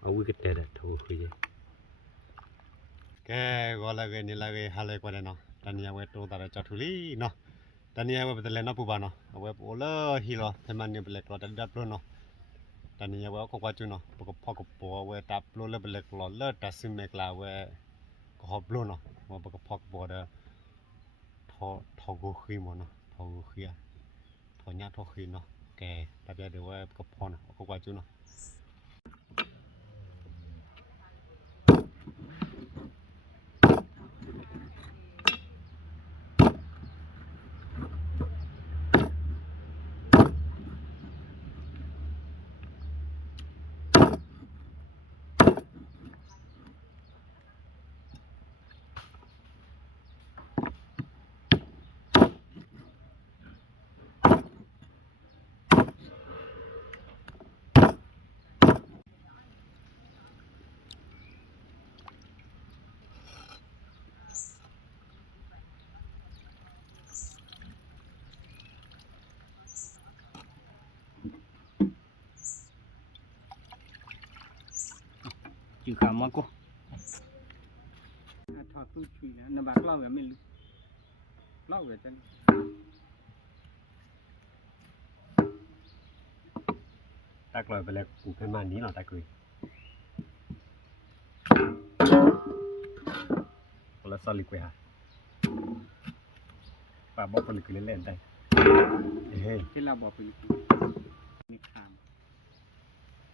เอาวิกเตอร์ทูคุยแกก็ละเกนี่ละเกหาเลยกว่าเนาะตอนนี้เอาไว้ตัวตาจัดทุลีเนาะตอนนี้เอาไว้เป็นเล่นน้ำปูบาเนาะเอาไว้โอเลฮีโร่เทมันเนี่ยเป็นเล็กรอดับล้เนาะตอนนี้เอาไว้ก็กว่าจุเนาะปกพ่อกับปัวไว้ดับล้เลิกเป็นเล็กรอเลิกตัดซิมเมกลาไว้ก็ฮอบล้เนาะว่าปกพ่อกับปัวเด้อทอกูคุยหมดเนาะทอกูคุยทอญาทอคุยเนาะแกแต่เดี๋ยวไว้กับพ่อเนาะก็กว่าจุเนาะchịu khám mà cô thọ tu chui nó bạc lâu rồi mình lâu rồi chânตักลอยไปแล้วกูขึ้นมานี้เนาะตักเลยคนละซอลิกเว้ยฮะป่าบอกคนลิกเล่นๆได้เฮ้ย cái là bỏ phình này khám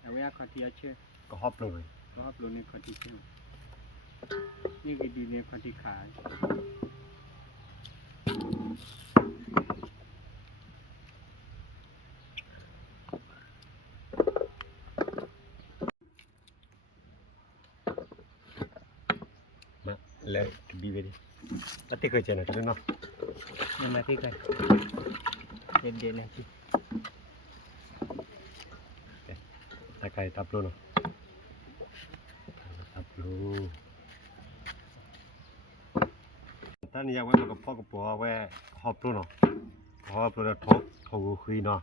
แต่ว่าเขาที่เชื่อ ก็ฮอบเลย ก็ฮับรู้ในเขาที่เชื่อนี่ก็ดีในเขาที่ขายมาแล้วบีไปดิแล้วที่เคยเจอหน่อยกันเนาะ ยังมาที่กันเด่นๆนะพี่ ตะไคร้ตับโลเนาะตับโลตอนนี้ยังไว้มากับพ่อกับปัวไว้ฮอบโลเนาะฮอบโลแล้วทอคุยเนาะ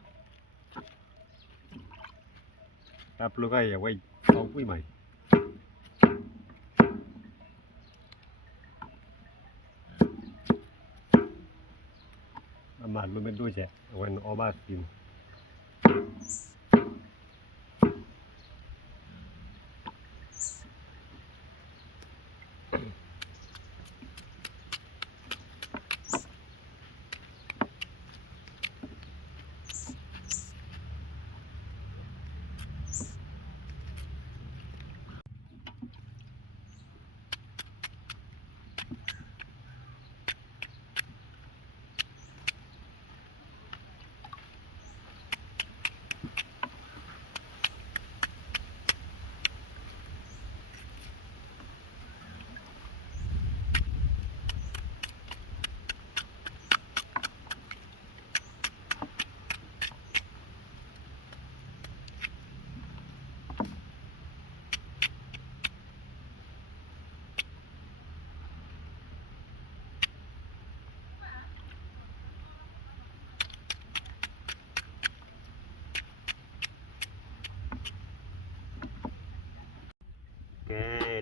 ตับโลก็อย่าไว้ทอคุยใหม่มาลุ้นเป็นด้วยแจ้วันออบาสิน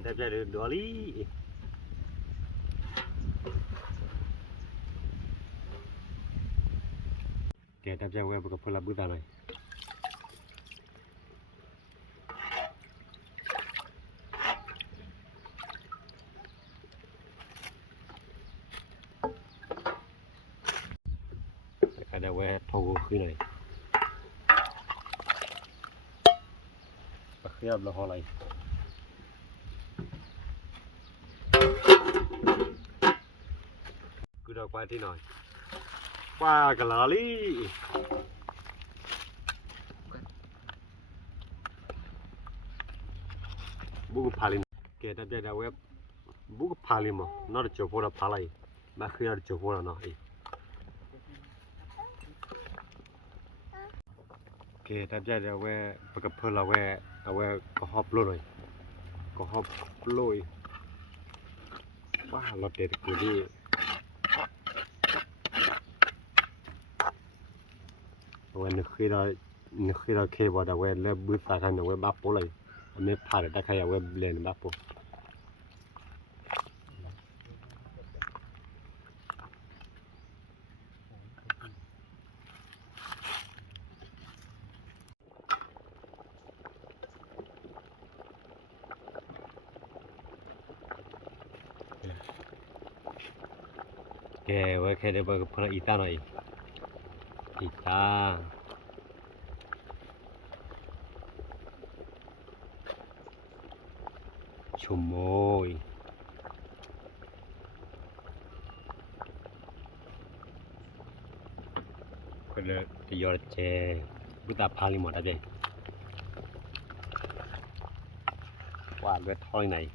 ดับใจดอลลี่แกดับใจเว็บกับพลับบุตรอะไรก็ได้เว็บทองขึ้นหน่อยปะเคียบแล้วห่ออะไรกูดอกว่าที่หน่อยว่ากะลาลี่บุกพาลินแกดับใจดาวเว็บบุกพาลินมั้งนอร์จโพระพาลัยมาคือร์จโพระเนาะแกดับใจดาวเว็บปะกับเพลาเว็บเอาเว็บก็ฮอบโลหน่อยก็ฮอบโลยว่าเราเด็ดกูดิวันนี้คือเราเคบอดเอาไว้แล้วบูสากันเอาไว้บับโปเลย me pare ta khaya web blend ba po ke we ke de ba phra ita noi ita chumoy ko le yor che buta phali mo ta de wa le thoi này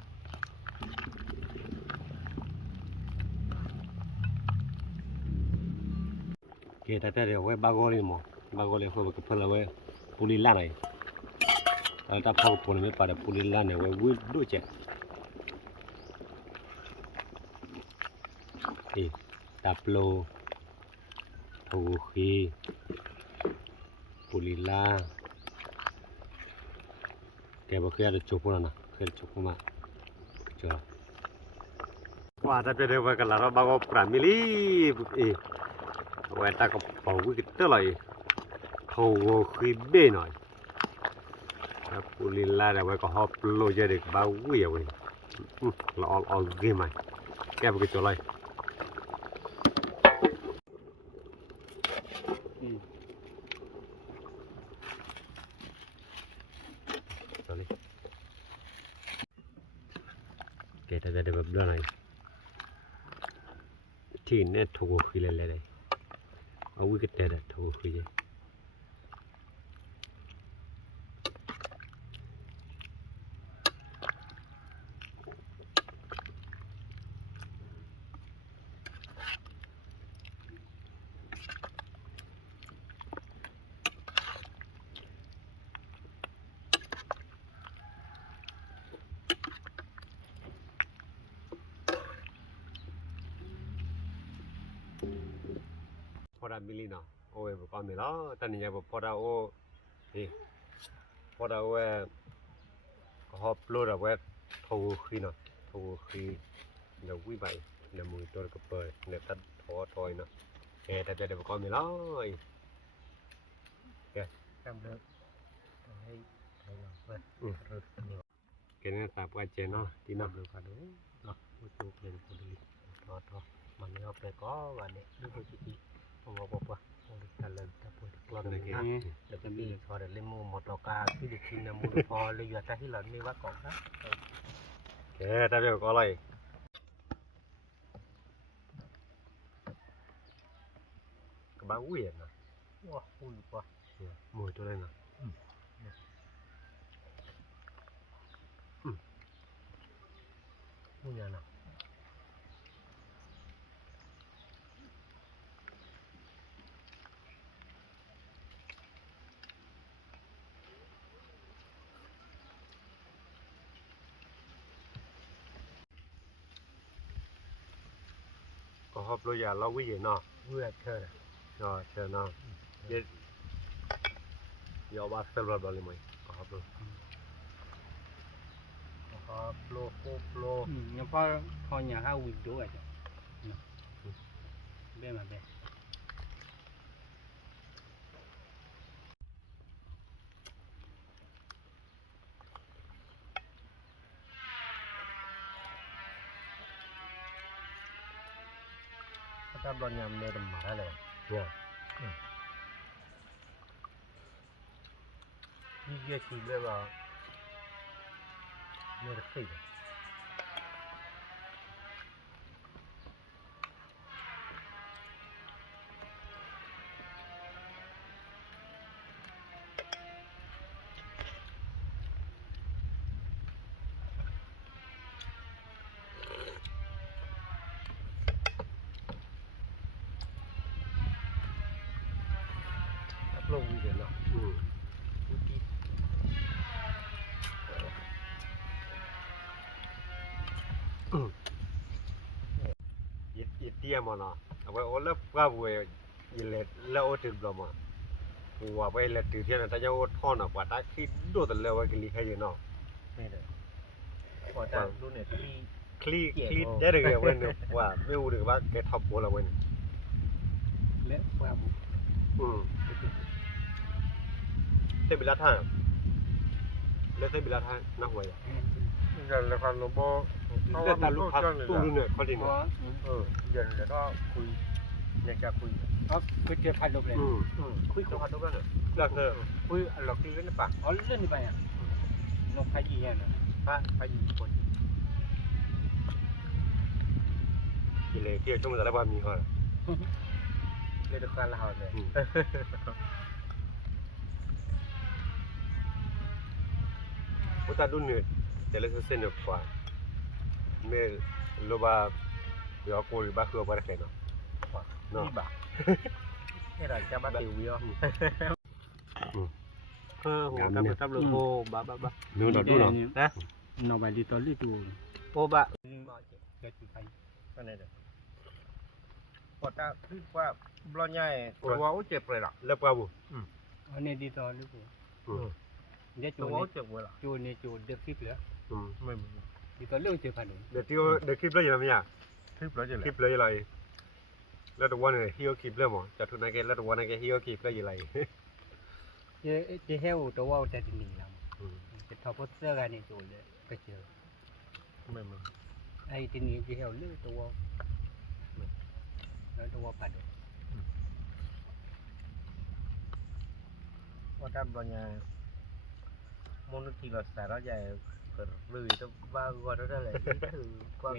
cái ta ta we bagoli mo bagoli ho ke phla we puli la này ta phau pon me pa de puli la ne we wi do che taplo thù khi puli la cái bao kia được chụp na cái chụp mà cho qua ta biết được cái là nó bao gồm cả mili vậy ta có bảo cái tức là thầu khi bê nói puli la là vậy có hộp lôi ra được bao nhiêu vậy là all game này cái cái chỗ này cái ta được bữa này thì nét thầu khi lên đây ở cái tệ là thầu khi vậy Poda mili no, oe bu kami lo, tani nya bu poda o, poda oe, hop lo da oe, thâu khi no, thâu khi, na quý bảy, na mùi tôi cái bơi, na tắt thò thôi no, taจะได้bu kami lo, Cầm được. Hay là vậy. cái này ta qua chơi no, tí no. Được cả đúng. Đó, một chút để được đi. Đó, mà nếu phải có và để đưa vào chị qua ta lên ta bôi lon này kia để cái bi cho để lên mua một lọ cà cái được xin là mua được pho lấy giờ ta hít lần đi bác còn khác cái ta biết có này cái bao quý à wow ui quá mùi tôi đây nè ui nhà nào có hộp lôi giờ lâu quý gì nọ vừa chơi rồi chờ nọ giờ giờ ba server bao nhiêu mày có hộp luôn Plo nhưng pho nhà ha window vậy bên mà bên ta bọn nhà mẹ đầm mở này nha đi kia chỉ lên vào mẹ được gì lông gì đó ít tia mà nọ vậy ô lớp qua buổi lệ lệ ô tiền bờ mà và vậy lệ từ thiên là ta nhau thon à quả ta khi đổ từ lệ vậy cái lý hay gì nọ นี่เด้อพอจะรู้เนี่ยที่ คลีได้เลยเว้ยว่าไม่รู้หรือว่าแกท็อปโบละเว้ย เละว่าบุ เซบิลาท่าแล้วเซบิลาท่าน่าห่วยอ่ะ ยันแล้วกันโลโบ แต่ตาลูกพักตู้นู่นเนี่ยเขาดิน ยันแล้วก็คุยอยากจะคุย เขาไปเจอพันลบเลย คุยกับพันธุ์กันเนี่ยแล้วเธอ คุยหลอกที่เล่นป่ะ อ๋อเล่นไปอ่ะนกพายีอ่ะนะ พายีคน กี่เลยที่ช่วงแต่ละวันมีเขา เล่นด้วยกันแล้วเลย พุทธดุนเนี่ยจะเล่นเส้นเดียวกว่าเมื่อโลบาเดี๋ยวกูหรือบ้าคือบ้าแค่เนาะ นี่บ่านี่เราจะมาติววิว โหตับเลยโหบ้า นู่นเราดูเนาะ นะนอไปดีตอลี่ดู โอ้บ่า แกจุดไฟ ก็เนี่ยเด้อพอจะคือว่าบล็อกใหญ่ตัวเจ็บเลยล่ะ แล้วป่าวบุ อันนี้ดีตอลี่ดูเดี๋ยว ตั จู ว นี่ เจ็บเลยล่ะ จูนี่จูเด็กคลิปเหรอ ไม่ ดีตอเรื่องเจอพัน เดี๋ยวคลิปเลยยังไม่อ่ะ คลิปแล้วจะ คลิปเลยอะไรแล้วตัวเนี่ยฮิโอคลิปเลยมั้งจากทุนนักเก็ตแล้วตัวนักเก็ตฮิโอคลิปเลยอะไร เจ๊เฮลตัวว่าจะดีแล้วจะทอปเตอร์กันนี่จูเลยไปเจอ ไม่ ไอ้ที่นี่เจ๊เฮลเลือกตัวแล้วตัวปัด พอจะบล็อกใหญ่มนุษย์ที่เราสารใหญ่เกิดเลยต้องบ้าก่อนได้เลยคือกว้าง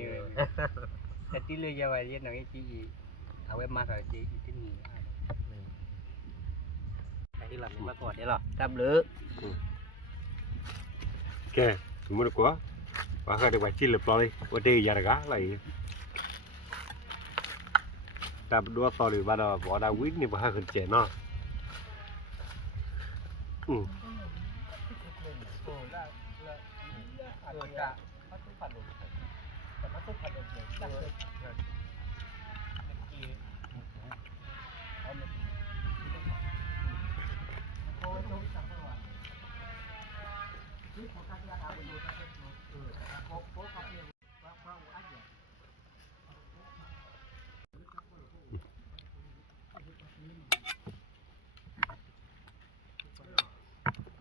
แต่ที่เลยจะว่าเย็นหน่อยจีเอาไว้มากับจีที่นี่ที่หลับมาก่อนได้หรอตับเลือ แกสมมติว่าว่าเขาได้ว่าชิลเลยปล่อยว่าได้ยาระกะอะไรแต่ดูว่าตอนนี้บ้านเราบอกได้วิ่งนี่ว่าเขาขึ้นเจนเนาะ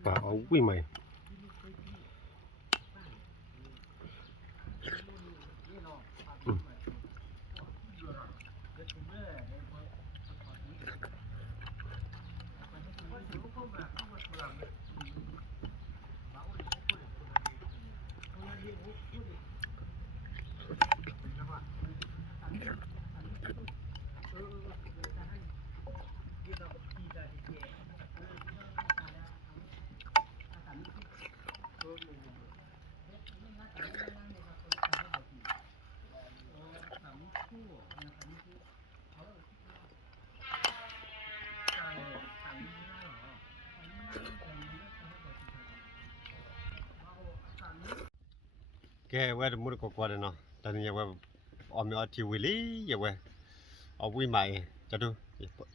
ป่าเอาวิ่งใหม่แกว่ามุดกว่าเนาะตอนนี้ว่าออมเอาทีวีลี่อย่าว่าเอาวิ่งใหม่จะดู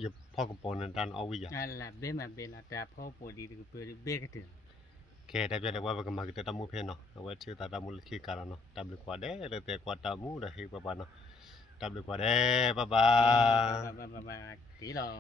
อย่าพ่อกระโปรงนั่นดันเอาวิ่งอ่ะ Ala bema bela ta pho po di ku pe be ka tin แกได้เปรียบว่าก็มากิตามูเพนเนาะว่าชื่อตามูลคีการเนาะตับลึกกว่าเด้เแต่กว่าตามูได้ให้ป้าเนาะตับลึกกว่าเด้บ๊ายบาย ba ti lo